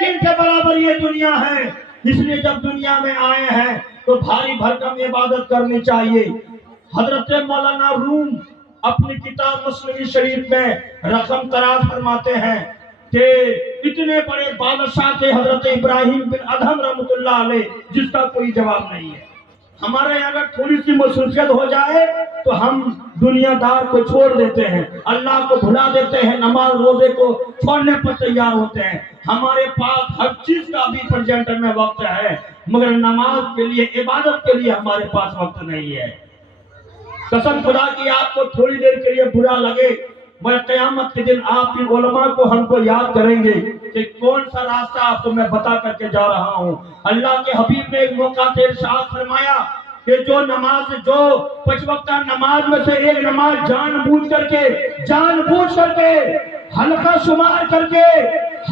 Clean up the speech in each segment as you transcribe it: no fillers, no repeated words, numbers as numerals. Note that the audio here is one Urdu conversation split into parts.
ایک دن کے برابر یہ دنیا ہے، اس لیے جب دنیا میں آئے ہیں تو بھاری بھرکم عبادت کرنی چاہیے۔ حضرت مولانا روم اپنی کتاب مسلم شریف میں رقم تراز فرماتے ہیں کہ اتنے بڑے بادشاہ تھے حضرت ابراہیم بن ادھم رحمۃ اللہ علیہ، جس کا کوئی جواب نہیں ہے۔ ہمارے اگر تھوڑی سی مصروفیت ہو جائے تو ہم دنیا دار کو چھوڑ دیتے ہیں، اللہ کو بھلا دیتے ہیں، نماز روزے کو چھوڑنے پر تیار ہوتے ہیں۔ ہمارے پاس ہر چیز کا ابھی پرزینٹ میں وقت ہے، مگر نماز کے لیے، عبادت کے لیے ہمارے پاس وقت نہیں ہے۔ قسم خدا کی آپ کو تھوڑی دیر کے لیے برا لگے، میں قیامت کے دن آپ کی علماء کو ہم کو یاد کریں گے کہ کون سا راستہ آپ کو میں بتا کر کے جا رہا ہوں۔ اللہ کے حبیب نے ایک موقع سے ارشاد فرمایا کہ جو نماز، جو 5 وقتہ نماز میں سے ایک نماز جان بوجھ کر کے حلقہ شمار کر کے،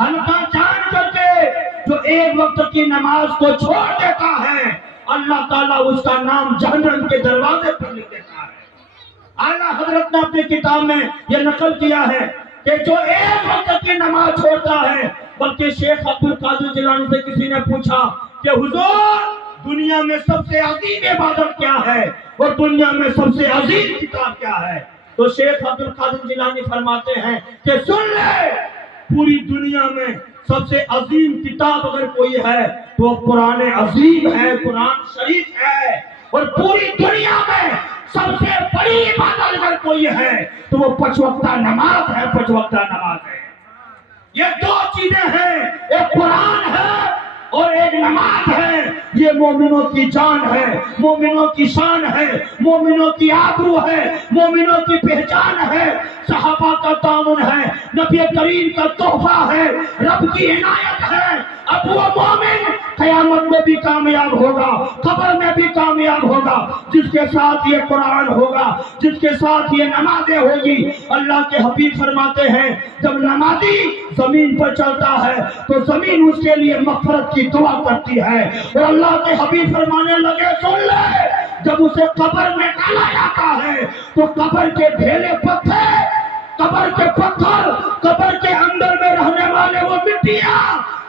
حلقہ جان کر کے جو ایک وقت کی نماز کو چھوڑ دیتا ہے، اللہ تعالیٰ اس کا نام جہنم کے دروازے پر لکھ دیتا ہے۔ اعلیٰ حضرت نے اپنی کتاب میں یہ نقل کیا ہے کہ جو ایک وقت کی نماز چھوڑتا ہے، بلکہ شیخ عبد القادر جیلانی سے کسی نے پوچھا کہ حضور دنیا میں سب سے عظیم عبادت کیا ہے اور دنیا میں سب سے عظیم کتاب کیا ہے؟ تو شیخ عبد القادر جیلانی فرماتے ہیں کہ سن لے، پوری دنیا میں سب سے عظیم کتاب اگر کوئی ہے تو قرآن عظیم ہے، قرآن شریف ہے، اور پوری دنیا میں سب سے بڑی عبادت اگر کوئی ہے تو وہ 5 وقتہ نماز ہے، 5 وقتہ نماز ہے۔ یہ 2 چیزیں ہیں، ایک قرآن ہے اور ایک نماز ہے۔ یہ مومنوں کی جان ہے، مومنوں کی شان ہے، مومنوں کی آبرو ہے، مومنوں کی پہچان ہے، صحابہ کا تعاون ہے، نبی کریم کا تحفہ ہے، رب کی عنایت ہے۔ اب وہ مومن قیامت میں بھی کامیاب ہوگا، قبر میں بھی کامیاب ہوگا جس کے ساتھ یہ قرآن ہوگا، جس کے ساتھ یہ نمازیں ہوگی۔ اللہ کے حبیب فرماتے ہیں جب نمازی زمین پر چلتا ہے تو زمین اس کے لیے مغفرت کی دعا کرتی ہے، اور اللہ کے حبیب فرمانے لگے سن لے، جب اسے قبر میں ڈالا جاتا ہے تو قبر کے ڈھیلے پتھر، قبر کے پتھر، قبر کے اندر میں رہنے والے وہ مٹیاں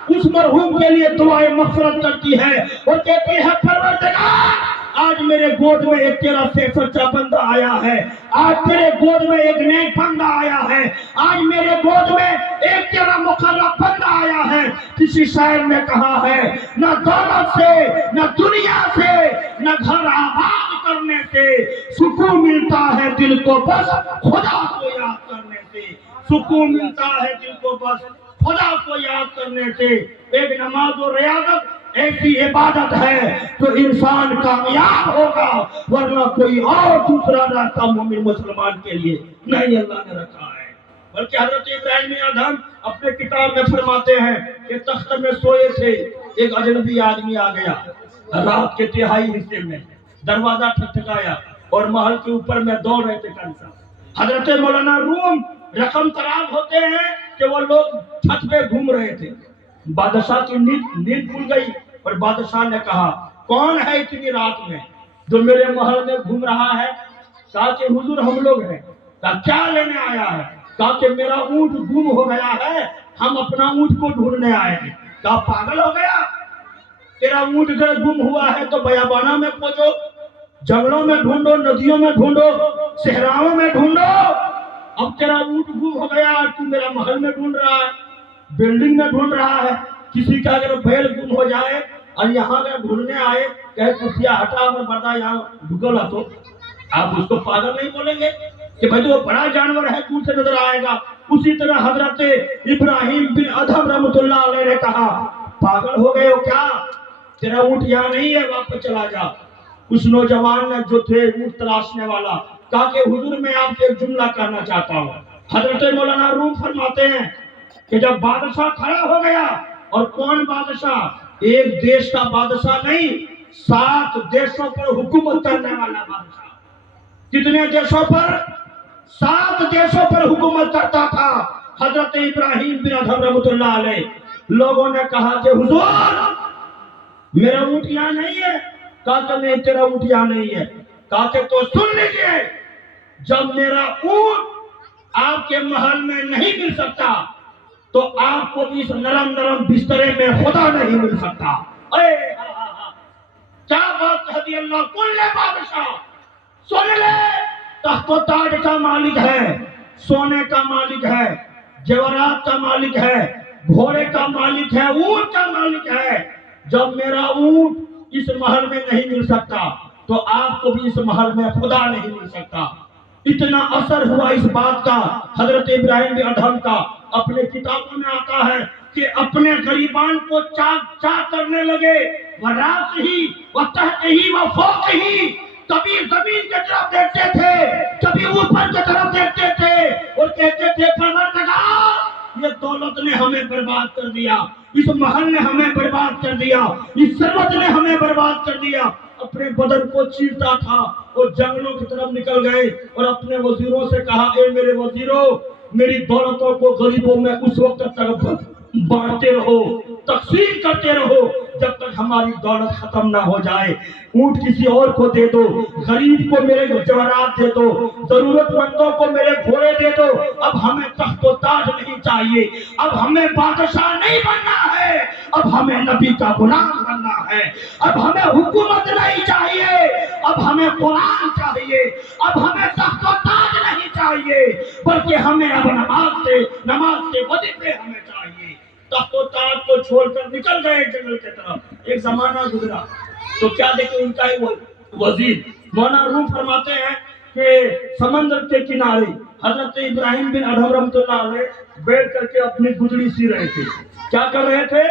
اس مرحوم کے لیے دعائیں مغفرت کرتی ہے اور کہتی ہے پروردگار آج میرے گود میں ایک تیرا سے سچا بندہ آیا ہے، آج تیرے گود میں ایک نیک بندہ آیا ہے، آج میرے گود میں ایک تیرا مقرب بندہ آیا ہے۔ کسی شاعر نے کہا ہے نہ دولت سے، نہ دنیا سے، نہ گھر آباد کرنے سے سکون ملتا ہے دل کو بس خدا کو یاد کرنے سے، سکون ملتا ہے دل کو بس خدا کو یاد کرنے سے۔ ایک نماز و ریاضت ایسی عبادت ہے تو انسان کامیاب ہوگا، ورنہ کوئی اور دوسرا راستہ مومن مسلمان کے لیے نہیں اللہ نے رکھا ہے۔ بلکہ حضرت ابراہیم ادھم اپنے کتاب میں فرماتے ہیں کہ تخت میں سوئے تھے، ایک اجنبی آدمی آ گیا رات کے تہائی حصے میں، دروازہ ٹھکٹھکایا اور محل کے اوپر میں دوڑ رہے تھے کنسا۔ حضرت مولانا روم رقم تراز ہوتے ہیں کہ وہ لوگ چھت پہ گھوم رہے تھے، بادشاہ کی نیند کھل گئی اور بادشاہ نے کہا کون ہے اتنی رات میں جو میرے محل میں گھوم رہا ہے؟ کہا کہ حضور ہم لوگ ہیں۔ کہا کیا لینے آیا ہے؟ کہا کہ میرا اونٹ گم ہو گیا ہے، ہم اپنا اونٹ کو ڈھونڈنے آئے ہیں۔ کہا پاگل ہو گیا، تیرا اونٹ اگر گم ہوا ہے تو بیابانہ میں کھوجو، جنگلوں میں ڈھونڈو، ندیوں میں ڈھونڈو، صحراؤں میں ڈھونڈو۔ اب تیرا اونٹ گم ہو گیا، تو میرا محل میں ڈھونڈ رہا ہے، بلڈنگ میں ڈھونڈ رہا ہے۔ کسی کا اگر بیل گم ہو جائے اور یہاں اگر ڈھونڈنے آئے کہ کسیا ہٹا میں بردہ یہاں ڈھکولا تو آپ اس کو پاگل نہیں بولیں گے کہ بھائی وہ بڑا جانور ہے دور سے نظر آئے گا۔ اسی طرح حضرت ابراہیم بن ادھم رحمۃ اللہ علیہ نے کہا پاگل ہو گئے ہو کیا، تیرا اونٹ یہاں نہیں ہے، واپس چلا جا۔ اس نوجوان نے جو تھے اونٹ تلاشنے والا کہا کہ حضور میں آپ سے ایک جملہ کہنا چاہتا ہوں۔ حضرت مولانا روم فرماتے ہیں کہ جب بادشاہ کھڑا ہو گیا، اور کون بادشاہ؟ ایک دیش کا بادشاہ نہیں، 7 دیشوں پر حکومت کرنے والا بادشاہ۔ کتنے دیشوں پر؟ 7 دیشوں پر حکومت کرتا تھا حضرت ابراہیم بن ادھم رحمۃ اللہ علیہ۔ لوگوں نے کہا کہ حضور میرا اونٹ یہاں نہیں ہے۔ کہا کہ نہیں تیرا اونٹ یہاں نہیں ہے۔ کہا کہ تو سن لیجئے، جب میرا اونٹ آپ کے محل میں نہیں مل سکتا تو آپ کو بھی اس نرم نرم بسترے میں خدا نہیں مل سکتا. اے کیا بات کہہ دی اللہ. کل بادشاہ سن لے، تخت و تاج کا مالک ہے، سونے کا مالک ہے، جواہرات کا مالک ہے، گھوڑے کا مالک ہے، اونٹ کا مالک ہے. جب میرا اونٹ اس محل میں نہیں مل سکتا تو آپ کو بھی اس محل میں خدا نہیں مل سکتا. اتنا اثر ہوا اس بات کا حضرت ابراہیم بن ادہم کا. اپنے کتابوں میں آتا ہے کہ اپنے غریبان کو چاک چاک کرنے لگے. وَرَاسِ ہی وَتَحْتِ ہی وَفَوْقِ ہی. کبھی زمین کی طرف دیکھتے تھے، کبھی اوپر کی طرف دیکھتے تھے اور کہتے تھے پروردگار یہ دولت نے ہمیں برباد کر دیا، اس محل نے ہمیں برباد کر دیا، اس ثروت نے ہمیں برباد کر دیا. اپنے بدن کو چیرتا تھا اور جنگلوں کی طرف نکل گئے اور اپنے وزیروں سے کہا اے میرے وزیروں میری دولتوں کو غریبوں میں اس وقت تک بانٹتے رہو، تقسیم کرتے رہو جب تک ہماری دولت ختم نہ ہو جائے. اونٹ کسی اور کو دے دو، غریب کو میرے جواہرات دے دو، ضرورت مندوں کو میرے گھوڑے دے دو. اب ہمیں تخت و تاج نہیں چاہیے، اب ہمیں بادشاہ نہیں بننا ہے، اب ہمیں نبی کا غلام بننا ہے. اب ہمیں حکومت نہیں چاہیے، اب ہمیں قرآن چاہیے. اب ہمیں تخت و تاج نہیں چاہیے بلکہ ہمیں اب نماز سے وظیفے ہمیں چاہیے. تخت و تاج کو چھوڑ کر نکل گئے جنگل کی طرف. ایک زمانہ گزرا تو کیا دیکھیں ان کا وزیر مولانا روم فرماتے ہیں کہ سمندر کے کنارے حضرت ابراہیم بن ادہم رحمۃ اللہ علیہ بیٹھ کر کے اپنی گدڑی سی رہے تھے. کیا کر رہے تھے؟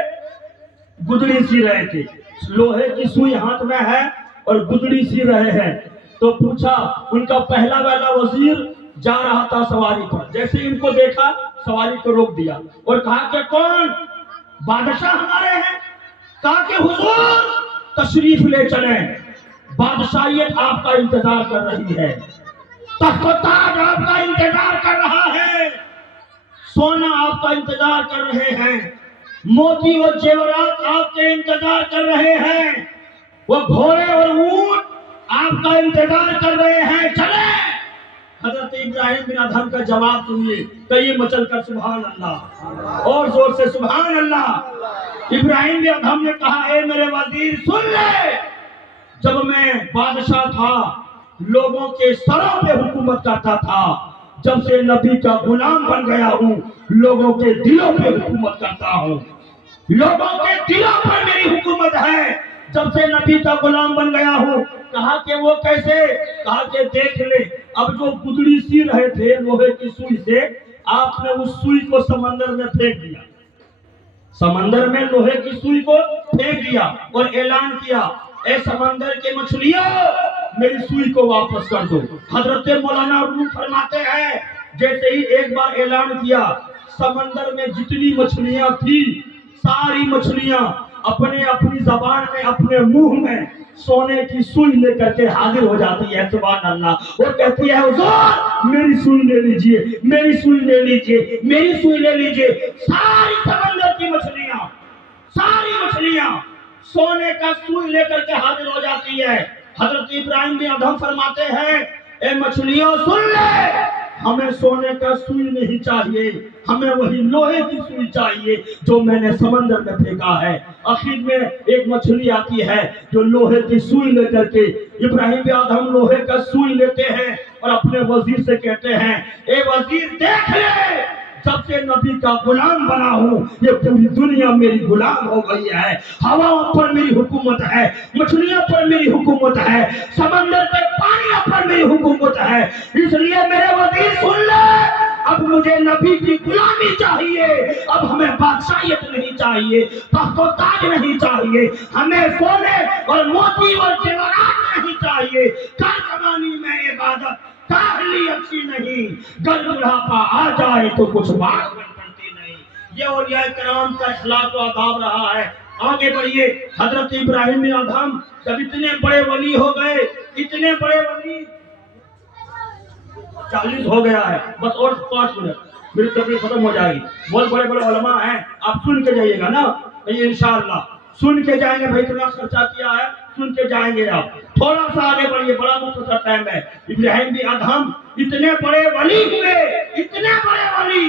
گدڑی سی رہے تھے. لوہے کی سوئی ہاتھ میں ہے اور گدڑی سی رہے ہیں. تو پوچھا ان کا پہلا والا وزیر جا رہا تھا سواری پر، جیسے ان کو دیکھا سواری کو روک دیا اور کہا کہ کون؟ بادشاہ ہمارے ہیں. کہا کہ حضور تشریف لے چلیں، بادشاہیت آپ کا انتظار کر رہی ہے، تخت و تاج آپ کا انتظار کر رہا ہے، سونا آپ کا انتظار کر رہے ہیں، موتی اور زیورات آپ کے انتظار کر رہے ہیں، وہ گھوڑے اور اونٹ آپ کا انتظار کر رہے ہیں. چلیں. حضرت ابراہیم بن ادہم کا جواب سنیے. کئی مچل کر سبحان اللہ، اور زور سے سبحان اللہ. ابراہیم بن ادہم نے کہا اے میرے وزیر سن لے، جب میں بادشاہ تھا لوگوں کے سروں پہ حکومت کرتا تھا، جب سے نبی کا غلام بن گیا ہوں لوگوں کے دلوں پہ حکومت کرتا ہوں، لوگوں کے دلوں پر میری حکومت ہے جب سے نبی کا غلام بن گیا ہوں. کہا کہ وہ کیسے؟ کہا کہ دیکھ لے، اب جو گدڑی سی رہے تھے لوہے کی سوئی سے، آپ نے اس سوئی کو سمندر میں پھینک دیا، سمندر میں لوہے کی سوئی کو پھینک دیا اور اعلان کیا اے سمندر کے مچھلیوں میری سوئی کو واپس کر دو. حضرت مولانا روم فرماتے ہیں جیسے ہی ایک بار اعلان کیا سمندر میں جتنی مچھلیاں تھی ساری مچھلیاں اپنے اپنی زبان میں اپنے منہ میں سونے کی سوئی لے کر کے حاضر ہو جاتی ہے. سبحان اللہ. اور کہتی ہے حضور میری سوئی لے لیجئے، میری سوئی لے لیجئے، میری سوئی لے لیجئے. ساری سمندر کی مچھلیاں، ساری مچھلیاں سونے کا سوئی لے کر کے حاضر ہو جاتی ہے. حضرت ابراہیم بن ادہم فرماتے ہیں اے مچھلیوں سن لے، ہمیں سونے کا سوئی نہیں چاہیے، ہمیں وہی لوہے کی سوئی چاہیے جو میں نے سمندر میں پھینکا ہے. آخر میں ایک مچھلی آتی ہے جو لوہے کی سوئی لے کر کے ابراہیم بن ادہم لوہے کا سوئی لیتے ہیں اور اپنے وزیر سے کہتے ہیں اے وزیر دیکھ لے، جب سے نبی کا غلام بنا ہوں یہ پوری دنیا میری غلام ہو گئی ہے. ہواؤں پر میری حکومت ہے، مچھلیوں پر میری حکومت ہے، سمندر کے پانیوں پر میری حکومت ہے. اس لیے میرے وزیر سن لے، اب مجھے نبی کی غلامی چاہیے، اب ہمیں بادشاہیت نہیں چاہیے، تخت و تاج نہیں چاہیے، ہمیں سونے اور موتی اور زیورات نہیں چاہیے. کر کمانی میں عبادت کاہلی اچھی نہیں، گر بڑھاپا آ جائے تو کچھ بات بن پڑتی نہیں. یہ اولیاء کرام کا اخلاق و آداب رہا ہے. آگے بڑھیے. حضرت ابراہیم بن ادہم جب اتنے بڑے ولی ہو گئے، اتنے بڑے ولی 40 ہو گیا ہے، بس اور 5 منٹ میری تقریر ختم ہو جائے گی. بہت بڑے بڑے علماء ہیں، آپ سن کے جائیے گا نا انشاءاللہ، سن کے جائیں گے. بھائی اتنا خرچہ کیا ہے، سن کے جائیں گے. آپ تھوڑا سا آگے بڑھیے، بڑا مختصر ٹائم ہے. ابراہیم بن ادہم اتنے بڑے ولی ہوئے، اتنے بڑے ولی